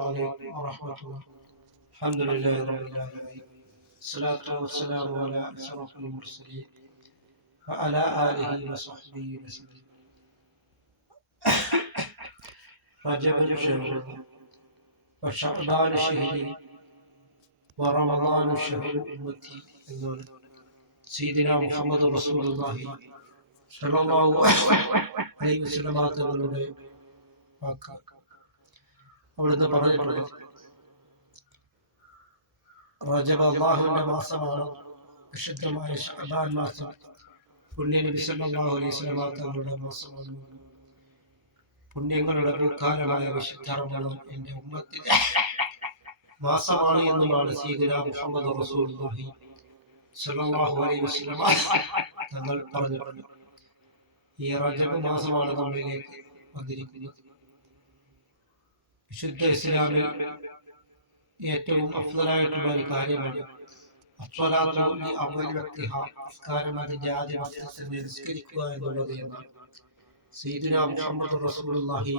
عليكم ورحمة الله. الحمد لله رب العالمين. الصلاة والسلام على أشرف المرسلين وعلى آله وصحبه وسلم. رجب شهر وشعبان شهري ورمضان شهر أمتي. سيدنا محمد رسول الله സല്ലല്ലാഹു അലൈഹി വസല്ലം തങ്ങളുടെ വാക്ക് അവിടുന്ന് പറഞ്ഞിട്ടുള്ളത്, റജബ് അല്ലാഹുവിന്റെ മാസമാണ്, വിശുദ്ധമായ ശഅബാൻ മാസം പുണ്യ നബി സല്ലല്ലാഹു അലൈഹി വസല്ലം തങ്ങളുടെ മാസമാണ്, പുണ്യങ്ങളുടെ പൂക്കാലമായ വിശുദ്ധ റമളാൻ എന്റെ ഉമ്മത്തിന്റെ മാസമാണ് എന്നുമാണ് സയ്യിദുനാ മുഹമ്മദ് റസൂലുള്ളാഹി സല്ലല്ലാഹു അലൈഹി വസല്ലം തങ്ങൾ പറഞ്ഞിട്ടുണ്ട്. ഈ റജബ് മാസമാണ് നമ്മളിലേക്ക് വന്നിരിക്കുന്നത്. വിശുദ്ധ ഇസ്ലാമിൽ ഏറ്റവും അഫ്ളലായിട്ടുള്ള ഒരു കാര്യമാണ് നിസ്കാരം അതിന്റെ ആദ്യ വക്തത്തിൽ നിസ്കരിക്കുക എന്നുള്ളത് എന്നാണ് സയ്യിദുനാ മുഹമ്മദ് റസൂലുള്ളാഹി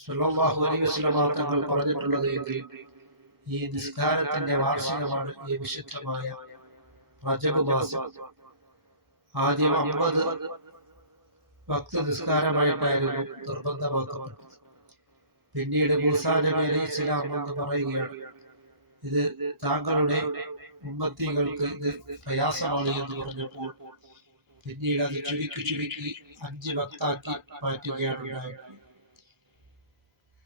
സ്വല്ലല്ലാഹു അലൈഹി വസല്ലം തങ്ങൾ പറഞ്ഞിട്ടുള്ളത് എങ്കിൽ ഈ നിസ്കാരത്തിന്റെ വാർഷികമാണ് ഈ വിശുദ്ധമായ റജബ് മാസം. ആദ്യം 50 വക്ത നിസ്കാരമായിട്ടായിരുന്നു നിർബന്ധമാക്കപ്പെട്ടത്. പിന്നീട് മൂസാ നബി അലൈഹിസ്സലാം എന്ന് പറയുകയാണ്, ഇത് താങ്കളുടെ ഉമ്മത്തികൾക്ക് ഇത് പ്രയാസമാണ് എന്ന് പറഞ്ഞപ്പോൾ പിന്നീട് അത് ചുരുക്കി 5 വക്താക്കി മാറ്റുകയാണ് ഉണ്ടായത്.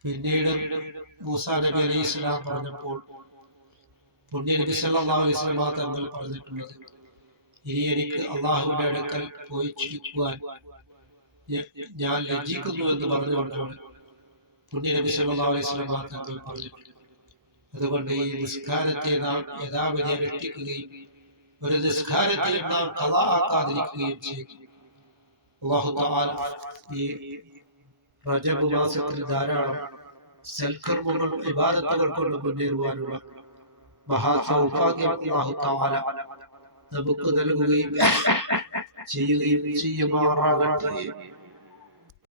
പിന്നീട് മൂസാ നബി അലൈഹിസ്സലാം പറഞ്ഞപ്പോൾ പുണ്യ നബി സല്ലല്ലാഹു അലൈഹി വസല്ലം തങ്ങൾ പറഞ്ഞിട്ടുള്ളത്, ഇനി എനിക്ക് അള്ളാഹുവിന്റെ അടുക്കൽ പോയി ചുരുക്കുവാൻ ഞാൻ ലജ്ജിക്കുന്നു എന്ന് പറഞ്ഞുകൊണ്ടാണ് പുണ്യ നബി സല്ലല്ലാഹു അലൈഹി വസല്ലം തങ്ങൾ പറഞ്ഞിട്ടുള്ളത്. അതുകൊണ്ട് ഈ നിസ്കാരത്തെ നാം യഥാവിധി അനുഷ്ഠിക്കുകയും ഒരു നിസ്കാരത്തെ നാം ഖളാ ആക്കാതിരിക്കുകയും ചെയ്യും. അല്ലാഹു തആല ഈ റജബ് മാസത്തിൽ ധാരാളം സൽക്കർമ്മങ്ങളും ഇബാദത്തുകൾ കൊണ്ട് മുന്നേറുവാനുള്ള മഹാസൗഭാഗ്യം അല്ലാഹു തആല നമുക്ക് നൽകുകയും ചെയ്യുമാറാകട്ടെ.